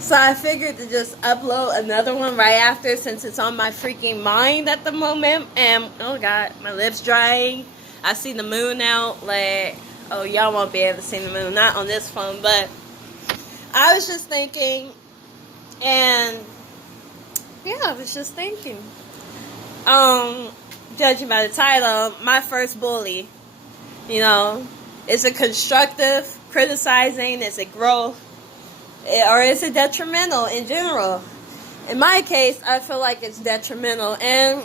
So I figured to just upload another one right after, since it's on my freaking mind at the moment. And oh god, my lips drying. I see the moon out. Like, oh, y'all won't be able to see the moon, not on this phone. But I was just thinking, and yeah, I was just thinking. Judging by the title, my first bully. You know, is it constructive criticizing? Is it growth? Or is it detrimental in general? In my case, I feel like it's detrimental. And,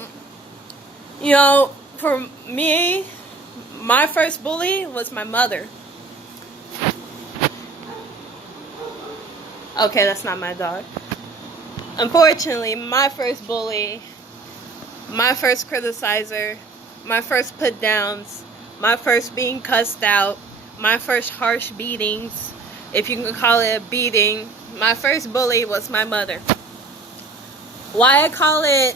you know, for me, my first bully was my mother. Okay, that's not my dog. Unfortunately, my first bully, my first criticizer, my first put downs, my first being cussed out, my first harsh beatings, if you can call it a beating, my first bully was my mother. Why I call it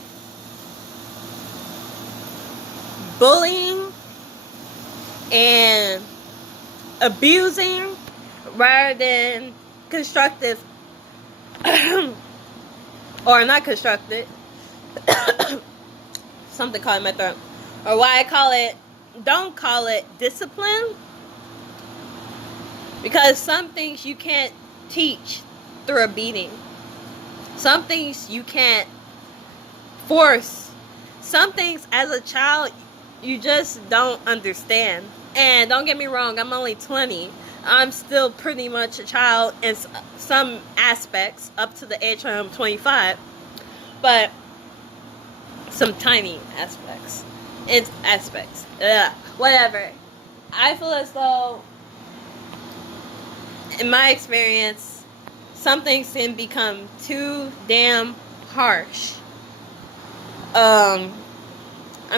bullying and abusing rather than constructive, or not constructive, something caught in my throat, or why I call it, don't call it discipline, because some things you can't teach through a beating. Some things you can't force. Some things as a child you just don't understand. And don't get me wrong, I'm only 20. I'm still pretty much a child in some aspects up to the age where I'm 25. But some tiny aspects. It's aspects. Whatever. I feel as though, in my experience, some things can become too damn harsh. I'm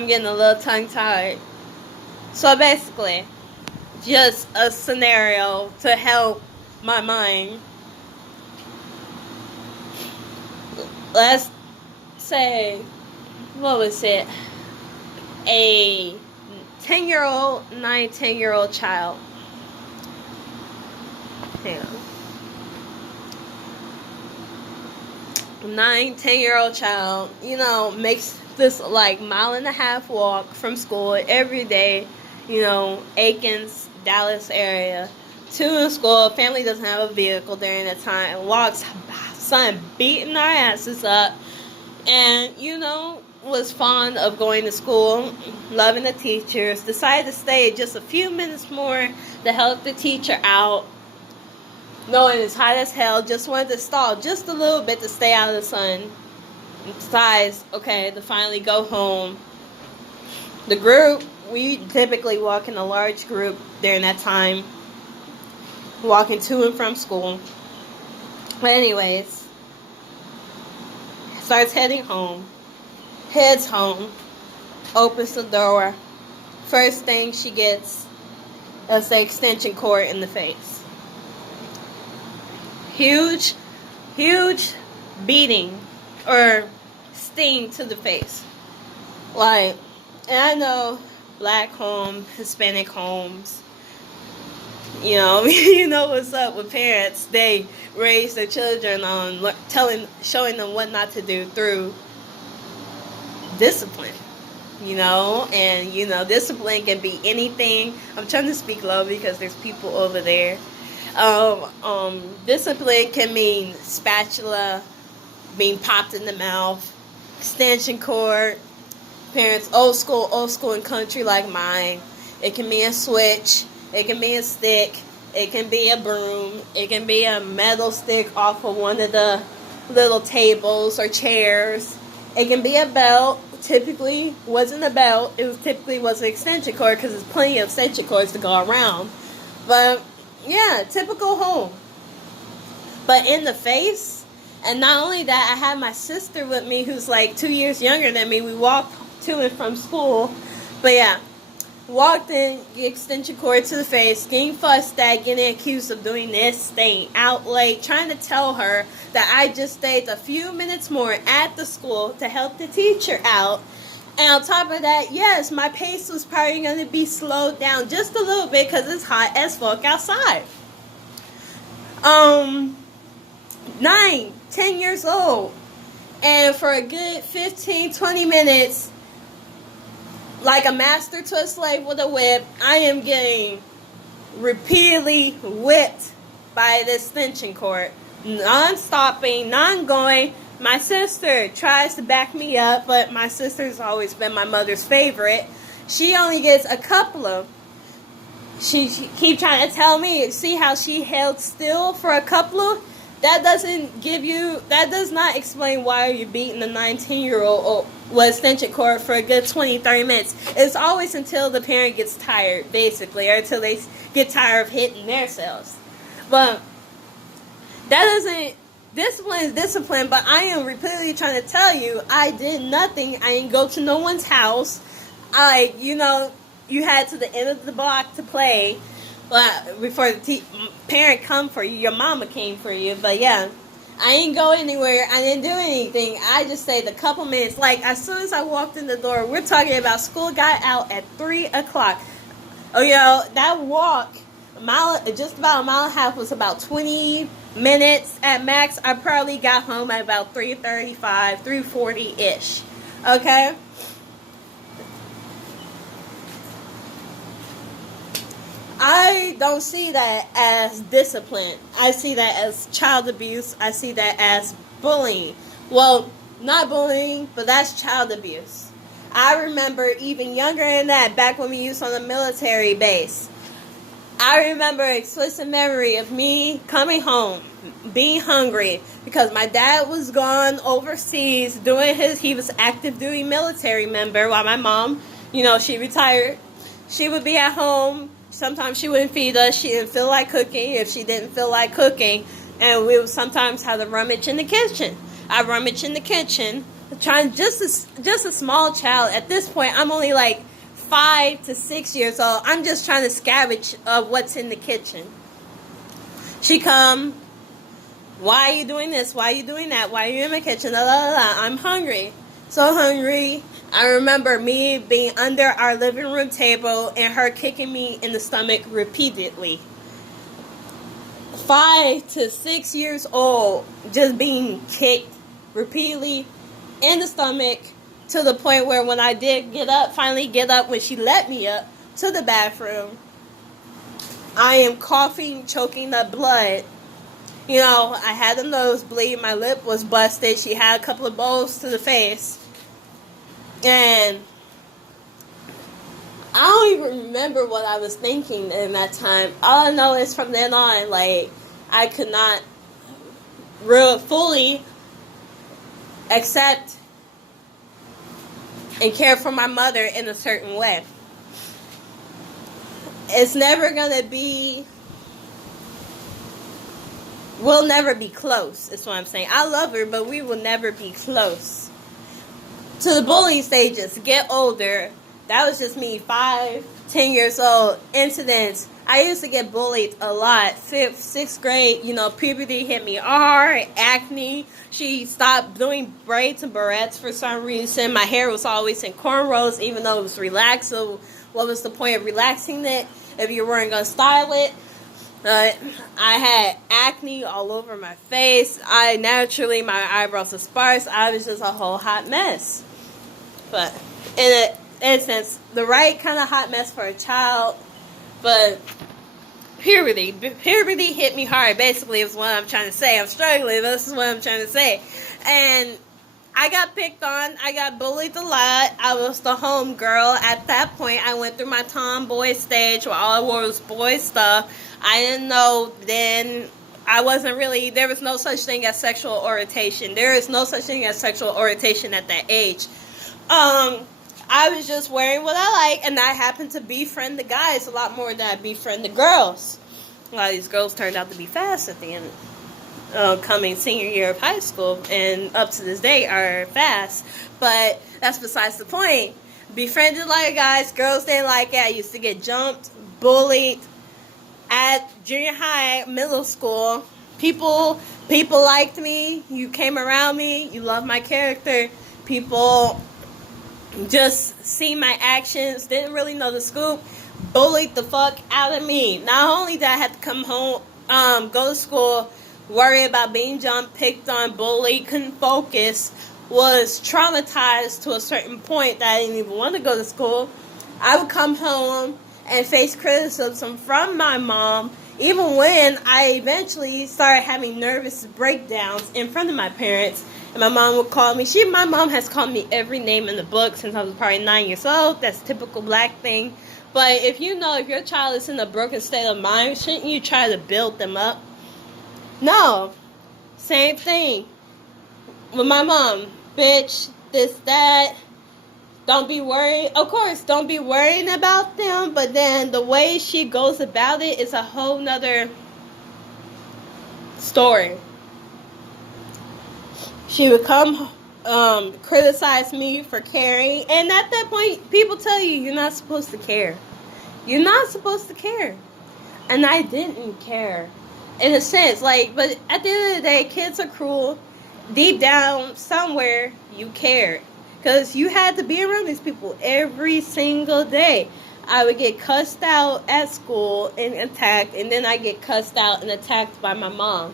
getting a little tongue-tied. So basically, just a scenario to help my mind. Let's say, what was it? A 10-year-old, 10-year-old child. Hang on. 10-year-old child, you know, makes this like 1.5 mile walk from school every day, you know, Aikens, Dallas area, to school. Family doesn't have a vehicle during that time. Walks, son, beating our asses up, and you know, was fond of going to school, loving the teachers. Decided to stay just a few minutes more to help the teacher out. Knowing it's hot as hell, just wanted to stall just a little bit to stay out of the sun. Decides, okay, to finally go home. The group, we typically walk in a large group during that time, walking to and from school. But anyways, starts heading home, heads home, opens the door. First thing she gets is the extension cord in the face. Huge beating or sting to the face. Like, and I know black homes, Hispanic homes, you know, you know what's up with parents. They raise their children on showing them what not to do through discipline, you know, and you know, discipline can be anything. I'm trying to speak low because there's people over there. Discipline can mean spatula being popped in the mouth, extension cord, parents old school and country like mine. It can be a switch, it can be a stick, it can be a broom, it can be a metal stick off of one of the little tables or chairs. It can be a belt. Typically wasn't a belt, typically was an extension cord, because there's plenty of extension cords to go around. But yeah, typical home. But in the face. And not only that, I had my sister with me who's like 2 years younger than me. We walked to and from school. But yeah, walked in, the extension cord to the face, getting fussed at, getting accused of doing this, staying out late, trying to tell her that I just stayed a few minutes more at the school to help the teacher out. And on top of that, yes, my pace was probably going to be slowed down just a little bit because it's hot as fuck outside. 9, 10 years old. And for a good 15, 20 minutes, like a master to a slave with a whip, I am getting repeatedly whipped by this extension cord. Non-stopping, non-going. My sister tries to back me up, but my sister's always been my mother's favorite. She only gets a couple of. She keep trying to tell me, see how she held still for a couple of. That does not explain why you're beating a 19-year-old with extension cord for a good 20, 30 minutes. It's always until the parent gets tired, basically, or until they get tired of hitting themselves. But that doesn't, discipline is discipline, but I am repeatedly trying to tell you, I did nothing. I didn't go to no one's house. You had to the end of the block to play. Well, before the parent come for you, your mama came for you. But yeah, I didn't go anywhere. I didn't do anything. I just stayed a couple minutes. Like, as soon as I walked in the door, we're talking about school got out at 3 o'clock. Oh, that walk, just about a mile and a half, was about 20 minutes at max. I probably got home at about 3:35, 3:40-ish. Okay? I don't see that as discipline. I see that as child abuse. I see that as bullying. Well, not bullying, but that's child abuse. I remember even younger than that, back when we used on the military base. I remember explicit memory of me coming home, being hungry, because my dad was gone overseas he was active duty military member, while my mom, she retired. She would be at home. Sometimes she wouldn't feed us. She didn't feel like cooking. If she didn't feel like cooking, and we would sometimes have to rummage in the kitchen. I rummage in the kitchen, trying just a small child. At this point, I'm only like 5 to 6 years old. I'm just trying to scavenge what's in the kitchen. She come. Why are you doing this? Why are you doing that? Why are you in my kitchen? La, la, la. I'm hungry. So hungry. I remember me being under our living room table and her kicking me in the stomach repeatedly. 5 to 6 years old, just being kicked repeatedly in the stomach, to the point where when I did finally get up, when she let me up to the bathroom, I am coughing, choking the blood. I had a nosebleed, my lip was busted, she had a couple of bowls to the face. And I don't even remember what I was thinking in that time. All I know is from then on, I could not fully accept and care for my mother in a certain way. It's never going to be... We'll never be close, is what I'm saying. I love her, but we will never be close. To the bullying stages, get older. That was just me, 5, 10 years old. Incidents. I used to get bullied a lot. 5th, 6th grade, puberty hit me hard. Acne. She stopped doing braids and barrettes for some reason. My hair was always in cornrows, even though it was relaxed. So what was the point of relaxing it if you weren't going to style it? I had acne all over my face. My eyebrows were sparse. I was just a whole hot mess. But in a sense, the right kind of hot mess for a child. But puberty hit me hard. Basically, is what I'm trying to say. I'm struggling. This is what I'm trying to say. And I got picked on. I got bullied a lot. I was the home girl. At that point, I went through my tomboy stage where all I wore was boy stuff. I didn't know then. There was no such thing as sexual orientation. There is no such thing as sexual orientation at that age. I was just wearing what I like, and I happened to befriend the guys a lot more than I befriend the girls. A lot of these girls turned out to be fast at the end coming senior year of high school, and up to this day are fast. But that's besides the point. Befriended a lot of guys, girls didn't like it. I used to get jumped, bullied at junior high, middle school. People liked me. You came around me. You loved my character. People just see my actions, didn't really know the scoop, bullied the fuck out of me. Not only did I have to come home, go to school worried about being jumped, picked on, bullied, couldn't focus, was traumatized to a certain point that I didn't even want to go to school. I would come home and face criticism from my mom, even when I eventually started having nervous breakdowns in front of my parents. And my mom would call me. My mom has called me every name in the book since I was probably 9 years old. That's a typical black thing. But if you know if your child is in a broken state of mind, shouldn't you try to build them up? No. Same thing with my mom. Bitch, this, that. Don't be worried. Of course, don't be worrying about them. But then the way she goes about it is a whole nother story. She would come criticize me for caring. And at that point, people tell you, you're not supposed to care. You're not supposed to care. And I didn't care. In a sense, but at the end of the day, kids are cruel. Deep down, somewhere, you cared. Because you had to be around these people every single day. I would get cussed out at school and attacked. And then I get cussed out and attacked by my mom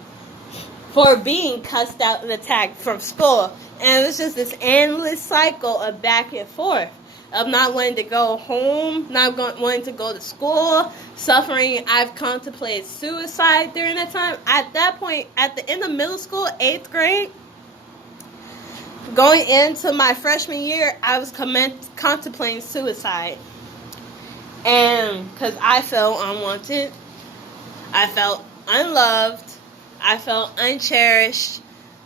for being cussed out and attacked from school. And it was just this endless cycle of back and forth. Of not wanting to go home, not wanting to go to school, suffering. I've contemplated suicide during that time. At that point, at the end of middle school, 8th grade, going into my freshman year, I was contemplating suicide. And because I felt unwanted, I felt unloved, I felt uncherished,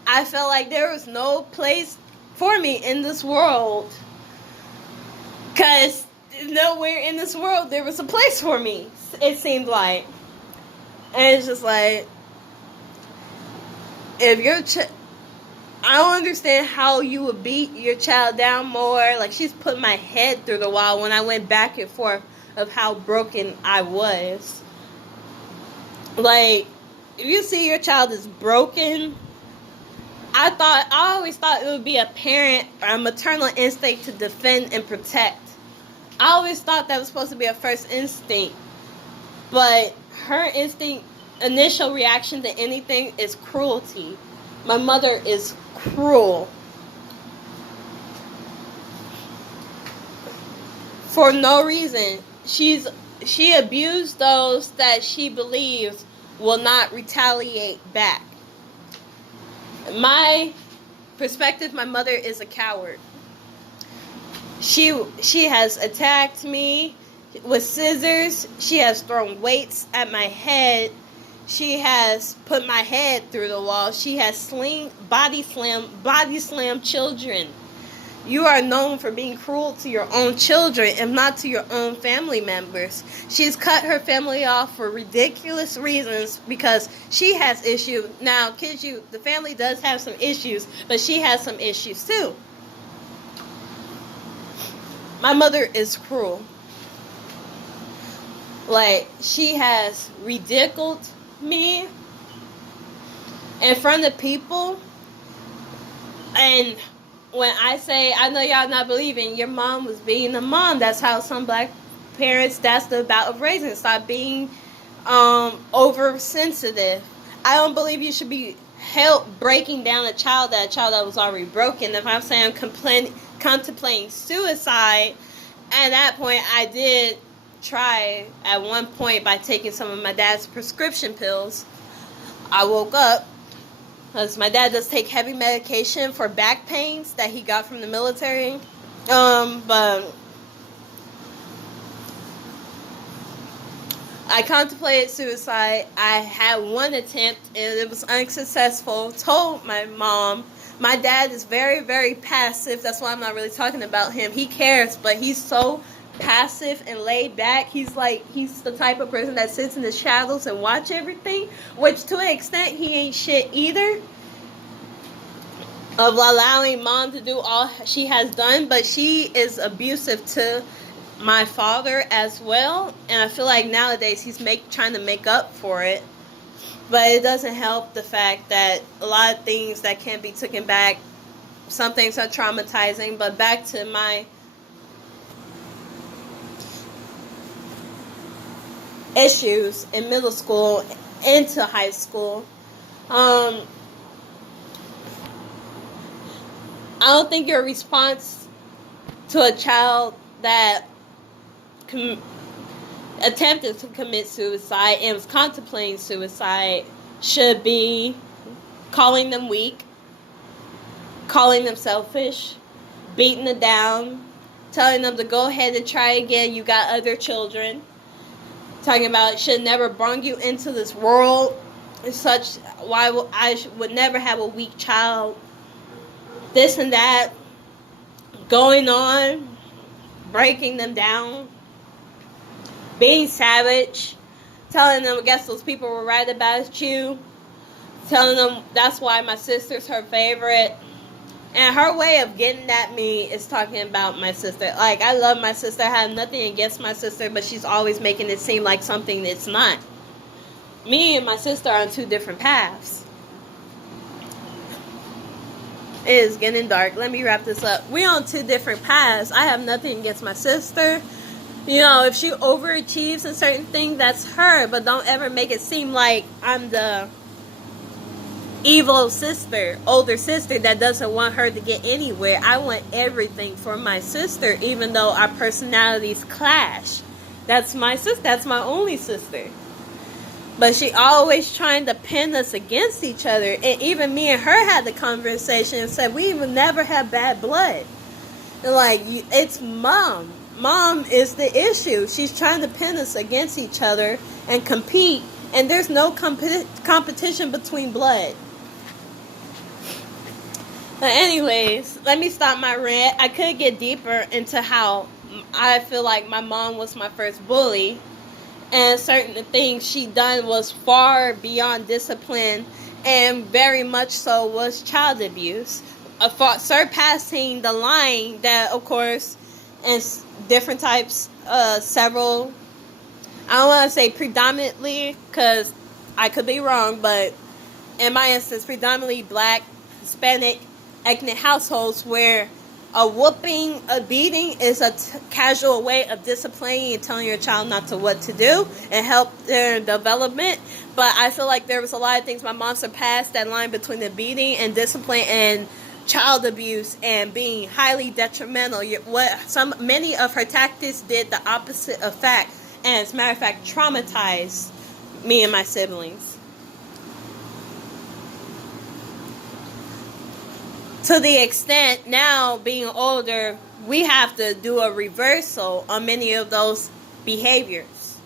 I felt like there was no place for me in this world. Because nowhere in this world there was a place for me, it seemed like. And it's just like, if your I don't understand how you would beat your child down more. Like, she's put my head through the wall when I went back and forth of how broken I was. Like, if you see your child is broken, I always thought it would be a parent or a maternal instinct to defend and protect. I always thought that was supposed to be a first instinct. But her initial reaction to anything is cruelty. My mother is cruel. For no reason. She abused those that she believes will not retaliate back. My perspective, my mother is a coward. She has attacked me with scissors. She has thrown weights at my head. She has put my head through the wall. She has body slam children. You are known for being cruel to your own children, if not to your own family members. She's cut her family off for ridiculous reasons because she has issues. Now, kids, the family does have some issues, but she has some issues too. My mother is cruel. Like, she has ridiculed me in front of people. And when I say, I know y'all not believing, your mom was being a mom. That's how some black parents, that's the about of raising. Stop being oversensitive. I don't believe you should be breaking down a child that was already broken. If I'm saying contemplating suicide, at that point I did try at one point by taking some of my dad's prescription pills. I woke up because my dad does take heavy medication for back pains that he got from the military. But I contemplated suicide. I had one attempt and it was unsuccessful. Told my mom. My dad is very, very passive. That's why I'm not really talking about him. He cares, but he's so passive and laid back. He's the type of person that sits in the shadows and watch everything, which to an extent he ain't shit either, of allowing mom to do all she has done. But she is abusive to my father as well, and I feel like nowadays he's trying to make up for it. But it doesn't help the fact that a lot of things that can't be taken back, some things are traumatizing. But back to my issues in middle school into high school. Um, I don't think your response to a child that attempted to commit suicide and was contemplating suicide should be calling them weak, calling them selfish, beating them down, telling them to go ahead and try again. You got other children. Talking about should never bring you into this world. And such. Why would never have a weak child. This and that. Going on. Breaking them down. Being savage. Telling them, I guess those people were right about you. Telling them that's why my sister's her favorite. And her way of getting at me is talking about my sister. Like, I love my sister. I have nothing against my sister, but she's always making it seem like something that's not. Me and my sister are on two different paths. It is getting dark. Let me wrap this up. We're on two different paths. I have nothing against my sister. You know, if she overachieves in certain things, that's her. But don't ever make it seem like I'm the evil sister, older sister that doesn't want her to get anywhere. I want everything for my sister, even though our personalities clash. That's my sister. That's my only sister. But she always trying to pin us against each other. And even me and her had the conversation and said we would never have bad blood. And like, it's mom. Mom is the issue. She's trying to pin us against each other and compete. And there's no competition between blood. But anyways, let me stop my rant. I could get deeper into how I feel like my mom was my first bully. And certain things she done was far beyond discipline. And very much so was child abuse. Surpassing the line that, of course, in different types, several, I don't want to say predominantly, because I could be wrong, but in my instance, predominantly black, Hispanic, ethnic households where a whooping, a beating is a casual way of disciplining and telling your child not to what to do and help their development. But I feel like there was a lot of things my mom surpassed that line between the beating and discipline and child abuse and being highly detrimental. Many of her tactics did the opposite effect, and as a matter of fact, traumatized me and my siblings. To the extent now, being older, we have to do a reversal on many of those behaviors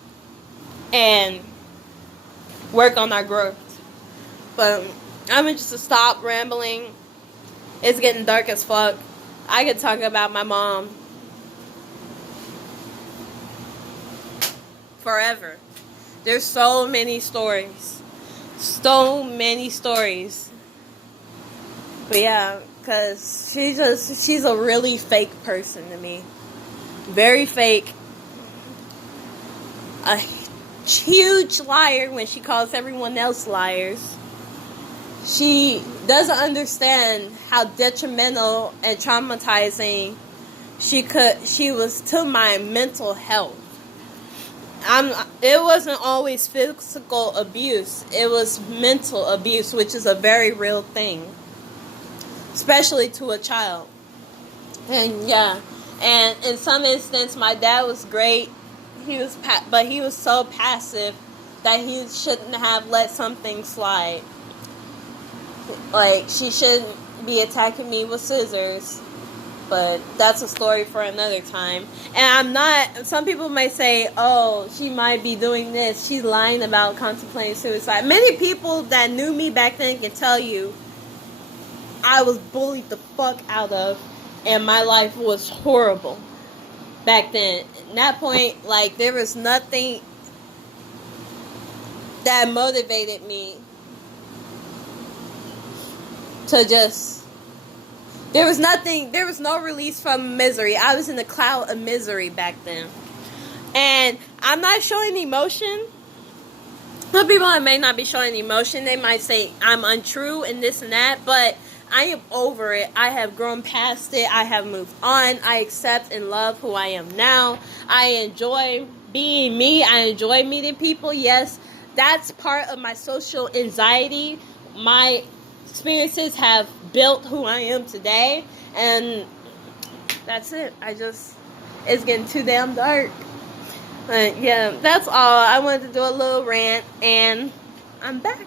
and work on our growth. But I'm going to just stop rambling. It's getting dark as fuck. I could talk about my mom forever. There's so many stories. So many stories. But yeah, because she's a really fake person to me. Very fake. A huge liar when she calls everyone else liars. She doesn't understand how detrimental and traumatizing she was to my mental health. It wasn't always physical abuse. It was mental abuse, which is a very real thing. Especially to a child. And yeah. And in some instance, my dad was great. But he was so passive that he shouldn't have let something slide. Like, she shouldn't be attacking me with scissors. But that's a story for another time. And some people may say, oh, she might be doing this. She's lying about contemplating suicide. Many people that knew me back then can tell you I was bullied the fuck out of, and my life was horrible back then. At that point, like, there was nothing that motivated me to just, there was no release from misery. I was in a cloud of misery back then. And I'm not showing emotion. Some people may not be showing emotion. They might say I'm untrue and this and that, but I am over it. I have grown past it. I have moved on. I accept and love who I am now. I enjoy being me. I enjoy meeting people. Yes, that's part of my social anxiety my experiences have built who I am today, and that's it. It's getting too damn dark. But yeah, that's all. I wanted to do a little rant, and I'm back.